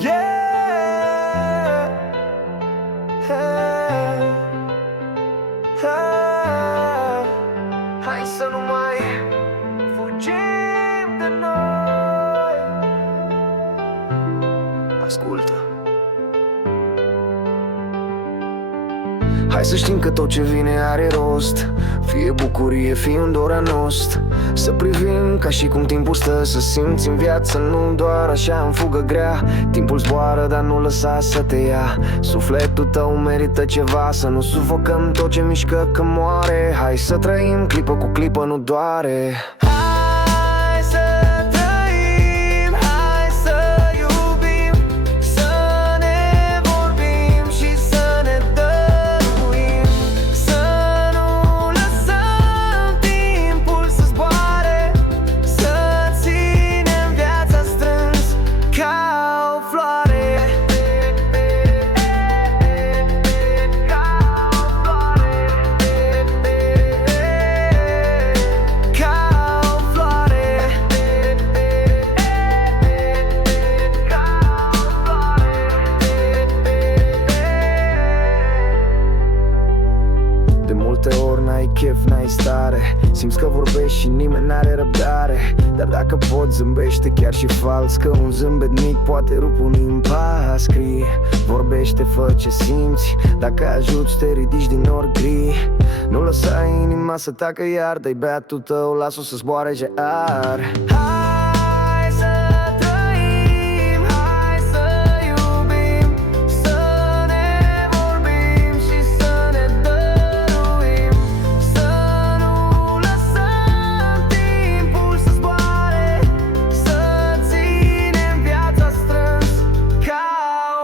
Yeah, hey, hey. Hai să nu mai fugim de noi. Ascultă. Hai să știm că tot ce vine are rost. Fie bucurie, fie un doranost. Să privim ca și cum timpul stă. Să simți în viață, nu doar așa în fugă grea. Timpul zboară, dar nu lăsa să te ia. Sufletul tău merită ceva. Să nu sufocăm tot ce mișcă că moare. Hai să trăim clipă cu clipă, nu doare. Hai să trăim, hai să iubim, să ne vorbim și să ne dăruim. Să nu lăsăm timpul să zboare. Să ținem viața strâns ca o floare. Ca o floare. Ca o floare. Ca o floare. De multe ori n-ai chef, n-ai stare. Simți că vorbești și nimeni n-are răbdare. Dar dacă poți, zâmbește chiar și fals, că un zâmbet mic poate rupe un impas. Scrie, vorbește, fă ce simți. Dacă ajuți, te ridici din nori gri. Nu lăsa inima să tacă iar. Dă-i beatul tău, lasă-o să zboare ce ar. Hai să trăim, hai să iubim, să ne vorbim și să ne dăruim. Să nu lăsăm timpul să zboare. Să ținem viața strâns ca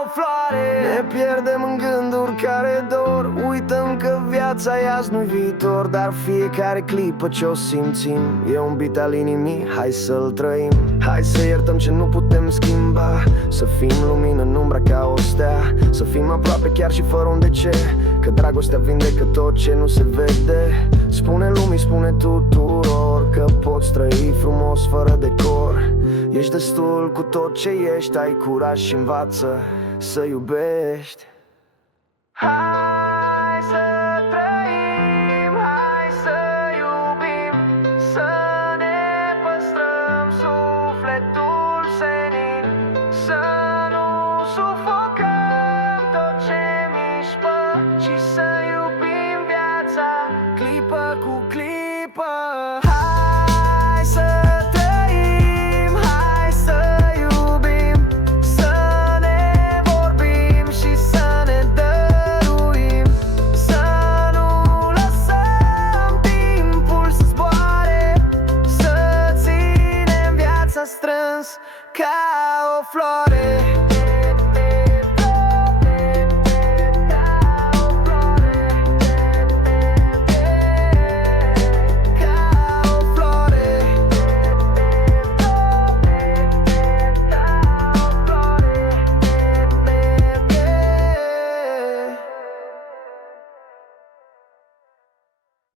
o floare. Ne pierdem în gânduri care dor. Uităm că viața e azi, nu-i viitor. Dar fiecare clipă ce o simțim e un bit al inimii, hai să-l trăim. Hai să iertăm ce nu putem schimba. Să fim lumină în umbra ca o stea. Să fim aproape chiar și fără un de ce. Că dragostea vindecă tot ce nu se vede. Spune lumii, spune tuturor că poți trăi frumos fără decor. Ești destul cu tot ce ești. Ai curaj și învață să iubești. Hai să